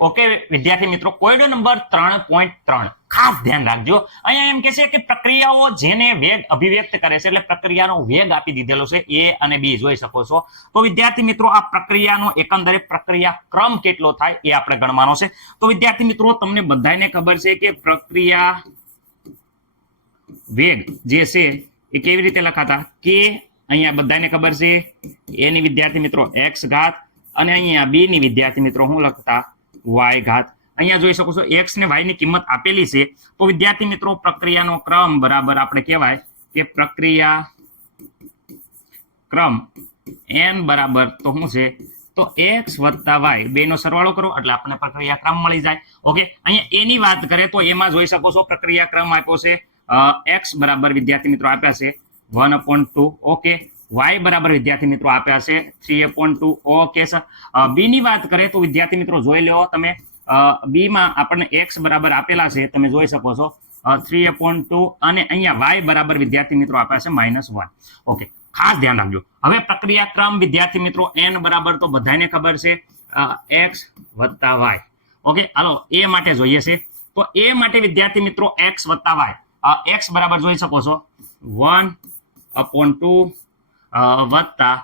Okay વિદ્યાર્થી મિત્રો, કોયડો number ત્રણ પોઈન્ટ ત્રણ. ખાસ ધ્યાન રાખજો. અહીંયા એમ કે છે કે પ્રક્રિયાઓ જેને વેગ અભિવ્યક્ત કરે છે, એટલે પ્રક્રિયાનો વેગ આપી દીધેલો છે, એ અને બી, જોઈ શકો છો. તો વિદ્યાર્થી મિત્રો, આ પ્રક્રિયાનો એકંદરે પ્રક્રિયા ક્રમ કેટલો થાય, એ આપણે ગણવાનો છે. તો વિદ્યાર્થી મિત્રો, તમને બધાને ખબર છે કે પ્રક્રિયા વેગ જે છે, એ કેવી રીતે લખાતા? કે અહીંયા બધાને ખબર છે. એની વિદ્યાર્થી મિત્રો એક્સ ઘાત અને અહીંયા બી ની વિદ્યાર્થી મિત્રો, હું લખતા વાય ઘાત. અહીંયા જોઈ શકો છો એક્સ ને વાયની કિંમત આપેલી છે. તો વિદ્યાર્થી મિત્રો, પ્રક્રિયાનો ક્રમ બરાબર આપણે કહેવાય કે પ્રક્રિયા ક્રમ એન બરાબર તો શું છે? તો એક્સ વત્તા વાય બે નો સરવાળો કરો એટલે આપણને પ્રક્રિયા ક્રમ મળી જાય. ઓકે? અહીંયા એની વાત કરે તો એમાં જોઈ શકો છો પ્રક્રિયા ક્રમ આપ્યો છે. એક્સ બરાબર વિદ્યાર્થી મિત્રો આપ્યા છે. One upon two. Okay? Y બરાબર વિદ્યાર્થી મિત્રો આપ્યા છે. Three upon two okay sir B ની વાત કરે તો વિદ્યાર્થી મિત્રો જોઈ લો તમે. બી માં આપણને એક્સ બરાબર આપેલા છે. તમે જોઈ શકો છો. થ્રી અપોન ટુ અને અહીંયા વાય બરાબર વિદ્યાર્થી મિત્રો આપ્યા છે માઇનસ વન ઓકે ખાસ ધ્યાન રાખજો. હવે પ્રક્રિયા ક્રમ વિદ્યાર્થી મિત્રો એન બરાબર તો બધાને ખબર છે. એક્સ વત્તા વાય ઓકે હાલો એ માટે જોઈએ છે. તો એ માટે વિદ્યાર્થી મિત્રો એક્સ વત્તા વાય એક્સ બરાબર જોઈ શકો છો. વન અપોન ટુ વત્તા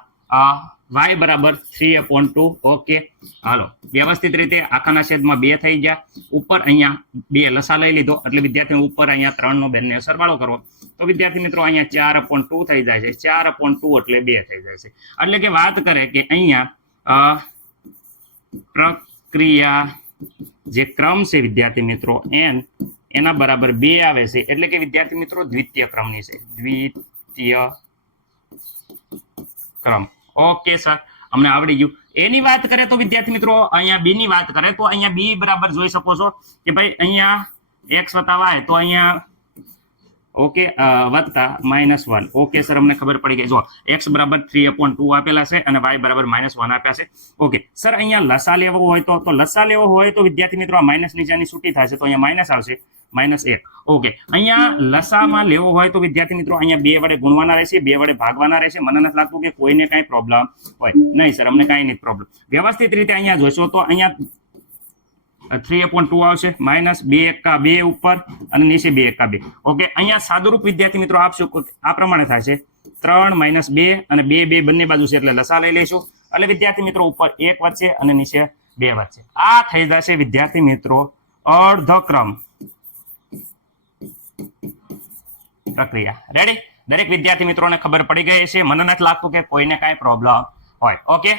y બરાબર થ્રી અપોન ટુ ઓકે હાલો વ્યવસ્થિત રીતે આખાના છેદમાં બે થઈ ગયા. ઉપર અહીંયા બે લસા લઈ લીધો એટલે વિદ્યાર્થી ઉપર અહીંયા ત્રણ નો બેનને સરવાળો કરવો. તો વિદ્યાર્થી મિત્રો અહીંયા ચાર અપોન ટુ થઈ જાય છે. ચાર અપોન ટુ એટલે બે થઈ જાય છે. એટલે કે વાત કરે કે અહીંયા અ, પ્રક્રિયા જે ક્રમ છે વિદ્યાર્થી મિત્રો એન એના બરાબર બે આવે છે. એટલે કે વિદ્યાર્થી મિત્રો દ્વિતીય ક્રમની છે. દ્વિતીય ઓકે સર અમને આવડી ગયું. એની વાત કરે તો વિદ્યાર્થી મિત્રો, અહીંયા બી ની વાત કરે, તો અહીંયા બી બરાબર જોઈ શકો છો કે ભાઈ અહીંયા એક્સ વત્તા વાય તો અહીંયા ઓકે વત્તા માઇનસ વન ઓકે સર અમને ખબર પડી ગઈ. જો એક્સ બરાબર થ્રી અપોન ટુ આપેલા છે અને વાય બરાબર માઇનસ વન આપ્યા છે. ઓકે સર અહીંયા લસા લેવો હોય તો તો લસા લેવો હોય તો વિદ્યાર્થી મિત્રો, આ માઇનસ નીચાની છૂટી થશે તો અહીંયા માઇનસ આવશે. માઇનસ એક. ઓકે. અહીંયા લસામાં લેવો હોય તો વિદ્યાર્થી મિત્રો અહીંયા બે વડે ગુણવાના રહેશે, બે વડે ભાગવાના રહેશે. મને નથી લાગતું કે કોઈને કાંઈ પ્રોબ્લેમ હોય. નહીં સર અમને કાંઈ નહીં પ્રોબ્લેમ વ્યવસ્થિત રીતે અહીંયા જોશો તો અહીંયા થ્રી અપોન ટુ આવશે. માઇનસ બે એકા બે ઉપર અને નીચે બે એકા બે. ઓકે. અહીંયા સાદુરૂપ વિદ્યાર્થી મિત્રો આપશો આ પ્રમાણે છે. ત્રણ માઇનસ બે અને બે બે બંને બાજુ છે એટલે લસા લઈ લઈશું એટલે વિદ્યાર્થી મિત્રો ઉપર એક વધશે અને નીચે બે વધશે આ થઈ જશે વિદ્યાર્થી મિત્રો અર્ધક્રમ. પ્રક્રિયા. રેડી દરેક વિદ્યાર્થી મિત્રોને ખબર પડી ગઈ છે મને નથી લાગતું કે કોઈને કાંઈ પ્રોબ્લેમ હોય. ઓકે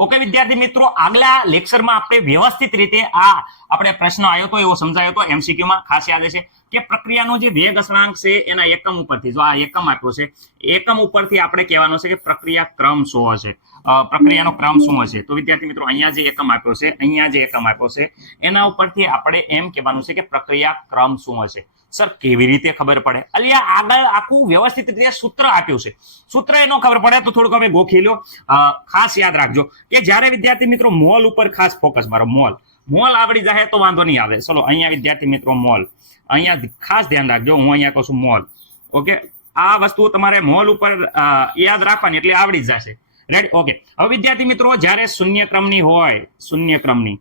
ઓકે વિદ્યાર્થી મિત્રો, આગલા લેક્ચરમાં આપણે વ્યવસ્થિત રીતે આ આપણે પ્રશ્ન આવ્યો હતો એવો સમજાયો હતો એમસીક્યુમાં ખાસ યાદ છે કે પ્રક્રિયાનો જે વેગ અસરાંક છે એના એકમ ઉપરથી, જો આ એકમ આપ્યો છે, એકમ ઉપરથી આપણે કહેવાનું છે કે પ્રક્રિયા ક્રમ શું હશે? પ્રક્રિયાનો ક્રમ શું હશે? તો વિદ્યાર્થી મિત્રો, અહીંયા જે એકમ આપ્યો છે, અહીંયા જે એકમ આપ્યો છે, એના ઉપરથી આપણે એમ કહેવાનું છે કે પ્રક્રિયા ક્રમ શું હશે? સર, કેવી રીતે ખબર પડે? અલિયા, આગળ આખું વ્યવસ્થિત રીતે સૂત્ર આપ્યું છે. સૂત્ર એનો ખબર પડે તો થોડુંક અમે ગોખી લો ખાસ યાદ રાખજો કે જ્યારે વિદ્યાર્થી મિત્રો મોલ ઉપર ખાસ ફોકસ મારો, મોલ. મોલ આવડી જાય તો વાંધો નહીં આવે. ચલો, અહીંયા વિદ્યાર્થી મિત્રો, મોલ. અહીંયા ખાસ ધ્યાન રાખજો, હું અહીંયા કહું છું મોલ. ઓકે? આ વસ્તુ તમારે મોલ ઉપર યાદ રાખવાની, એટલે આવડી જ જશે. Ready okay. હવે વિદ્યાર્થી મિત્રો, જ્યારે શૂન્ય ક્રમની હોય, શૂન્ય ક્રમની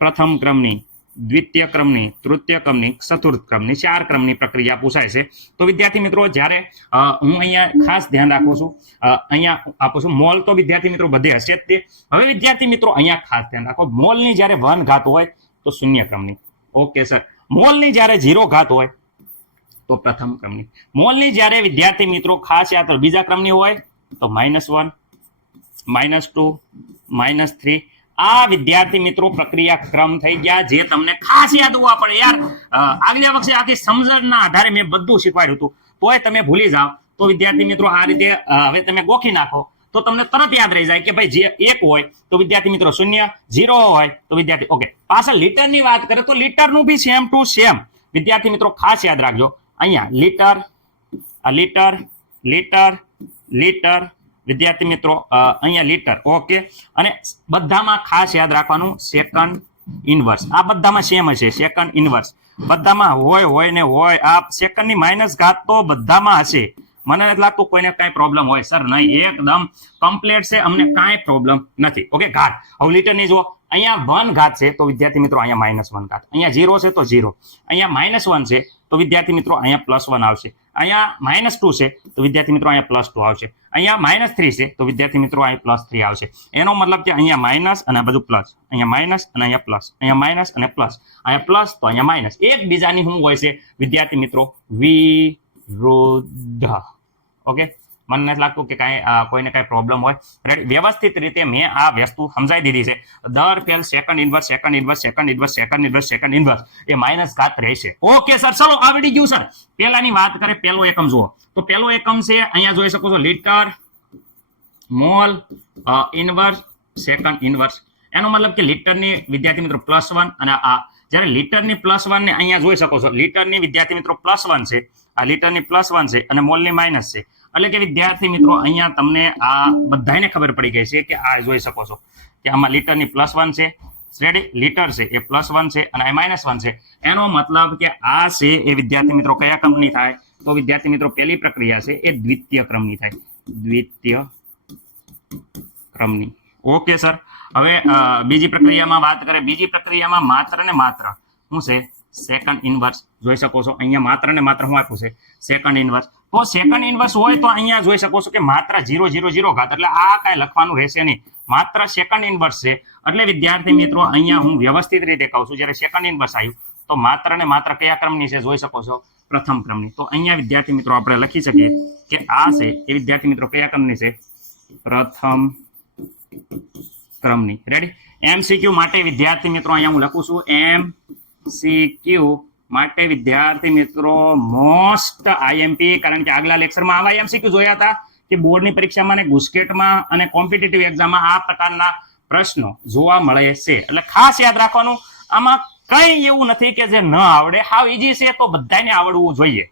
પ્રથમ ક્રમની દ્વિતીય ક્રમની તૃતીય ક્રમની ચતુર્થ ક્રમની ચાર ક્રમની પ્રક્રિયા પૂછાય છે. તો વિદ્યાર્થી મિત્રો, જ્યારે હું અહીંયા ખાસ ધ્યાન રાખું છું અહીંયા આપું છું, મોલ તો વિદ્યાર્થી મિત્રો બધે હશે જ તે. હવે વિદ્યાર્થી મિત્રો, અહીંયા ખાસ ધ્યાન રાખો, મોલની જ્યારે વન ઘાત હોય, તો શૂન્ય ક્રમની ઓકે, સર. મોલની જ્યારે ઝીરો ઘાત હોય, તો પ્રથમ ક્રમની મોલની જ્યારે વિદ્યાર્થી મિત્રો, ખાસ યાદ બીજા ક્રમની હોય, તો minus one minus two minus three આ વિદ્યાર્થી મિત્રો પ્રક્રિયા ક્રમ થઈ ગયા. જે તમને ખાસ યાદ હોવા પડે યાર. આગલા વખતે આખી સમજણના આધારે મેં બધું શીખવાડ્યું હતું. તોય તમે ભૂલી જાઓ. તો વિદ્યાર્થી મિત્રો આ રીતે હવે તમે ગોખી નાખો. તો તમને તરત યાદ રહી જાય કે ભાઈ જે એક હોય, તો વિદ્યાર્થી મિત્રો શૂન્ય, ઝીરો હોય, તો વિદ્યાર્થી, ઓકે. પાછળ લીટરની વાત કરે તો લીટરનું બી સેમ ટુ સેમ વિદ્યાર્થી મિત્રો ખાસ યાદ રાખજો. અહીંયા, લીટર લીટર લીટર લીટર વિદ્યાર્થી મિત્રો અહીંયા લીટર ઓકે અને બધામાં ખાસ યાદ રાખવાનું સેકન્ડ ઇનવર્સ આ બધામાં સેમ હશે સેકન્ડ ઇનવર્સ બધામાં હોય હોય ને હોય, આ સેકન્ડની માઇનસ ઘાત તો બધામાં હશે. મને નથી લાગતું કોઈને કાંઈ પ્રોબ્લેમ હોય સર નહીં, એકદમ કમ્પ્લીટ છે, અમને કાંઈ પ્રોબ્લેમ નથી. ઓકે ઘાત. હવે લીટરની જો અહીંયા વન ઘાત છે, તો વિદ્યાર્થી મિત્રો, અહીંયા માઇનસ વન ઘાત. અહીંયા ઝીરો છે, તો ઝીરો અહીંયા માઇનસ વન છે, તો વિદ્યાર્થી મિત્રો, અહીંયા પ્લસ વન આવશે. અહીંયા માઇનસ ટુ છે, તો વિદ્યાર્થી મિત્રો અહીંયા પ્લસ ટુ આવશે. અહીંયા માઇનસ થ્રી છે, તો વિદ્યાર્થી મિત્રો અહીંયા પ્લસ થ્રી આવશે. એનો મતલબ કે અહીંયા માઇનસ અને બધું પ્લસ અહીંયા માઇનસ અને અહીંયા પ્લસ અહીંયા માઇનસ અને પ્લસ અહીંયા પ્લસ તો અહીંયા માઇનસ એકબીજાની શું હોય છે? વિદ્યાર્થી મિત્રો, વિરુદ્ધ. ઓકે મને નથી લાગતું કે કાંઈ કોઈને કાંઈ પ્રોબ્લેમ હોય. વ્યવસ્થિત રીતે મેં આ વસ્તુ સમજાવી દીધી છે. દર fail second inverse second inverse second inverse second inverse second inverse એ માઇનસ ઘાત રહેશે. ઓકે સર ચલો આવડી ગયું સર પહેલાની વાત કરે, પહેલો એકમ જુઓ. તો પહેલો એકમ છે, અહીંયા જોઈ શકો છો litre mole inverse second inverse એનો મતલબ કે લીટરની વિદ્યાર્થી મિત્રો પ્લસ વન અને આ. જ્યારે લીટરની પ્લસ વન ને અહીંયા જોઈ શકો છો લીટરની વિદ્યાર્થી મિત્રો પ્લસ વન છે. આ લીટરની પ્લસ વન છે અને મોલની માઇનસ છે. એટલે કે વિદ્યાર્થી મિત્રો, અહીંયા તમને આ બધાને ખબર પડી ગઈ છે કે આ જોઈ શકો છો કે આમાં લીટરની પ્લસ વન છે રેડી લીટર છે, એ પ્લસ વન છે અને માઇનસ વન છે. એનો મતલબ કે આ છે એ વિદ્યાર્થી મિત્રો કયા ક્રમની થાય? તો વિદ્યાર્થી મિત્રો, પહેલી પ્રક્રિયા છે એ દ્વિતીય ક્રમની થાય. દ્વિતીય ક્રમની. Okay, sir. હવે બીજી પ્રક્રિયામાં વાત કરીએ. બીજી પ્રક્રિયામાં માત્ર ને માત્ર શું છે? સેકન્ડ ઇનવર્સ જોઈ શકો છો. અહીંયા માત્ર ને માત્ર શું આપ્યું છે? સેકન્ડ ઇનવર્સ તો સેકન્ડ ઇન્વર્સ હોય તો અહીંયા જોઈ શકો છો કે માત્ર ઝીરો ઝીરો ઝીરો ઘાત. એટલે આ કાંઈ લખવાનું રહેશે નહીં. માત્ર સેકન્ડ ઇન્વર્સ છે. એટલે વિદ્યાર્થી મિત્રો, અહીંયા હું વ્યવસ્થિત રીતે કહું છું. જ્યારે સેકન્ડ ઇન્વર્સ આવ્યું, તો માત્ર ને માત્ર કયા ક્રમની છે જોઈ શકો છો? પ્રથમ ક્રમની. તો અહીંયા વિદ્યાર્થી મિત્રો, આપણે લખી શકીએ કે આ છે, એ વિદ્યાર્થી મિત્રો કયા ક્રમની છે? પ્રથમ ક્રમની. રેડી એમસીક્યુ માટે વિદ્યાર્થી મિત્રો, અહીંયા હું લખું છું એમ સીક્યુ માટે વિદ્યાર્થી મિત્રો મોસ્ટ આઈએમપી કારણ કે આગલા લેક્ચરમાં આવા એમસીક્યુ જોયા હતા કે બોર્ડની પરીક્ષામાં અને ગુસ્કેટમાં અને કોમ્પિટિટિવ એક્ઝામમાં આ પ્રકારના પ્રશ્નો જોવા મળે છે. એટલે ખાસ યાદ રાખવાનું, આમાં કંઈ એવું નથી કે જે ન આવડે. હાવ ઈજી છે, તો બધાને આવડવું જોઈએ.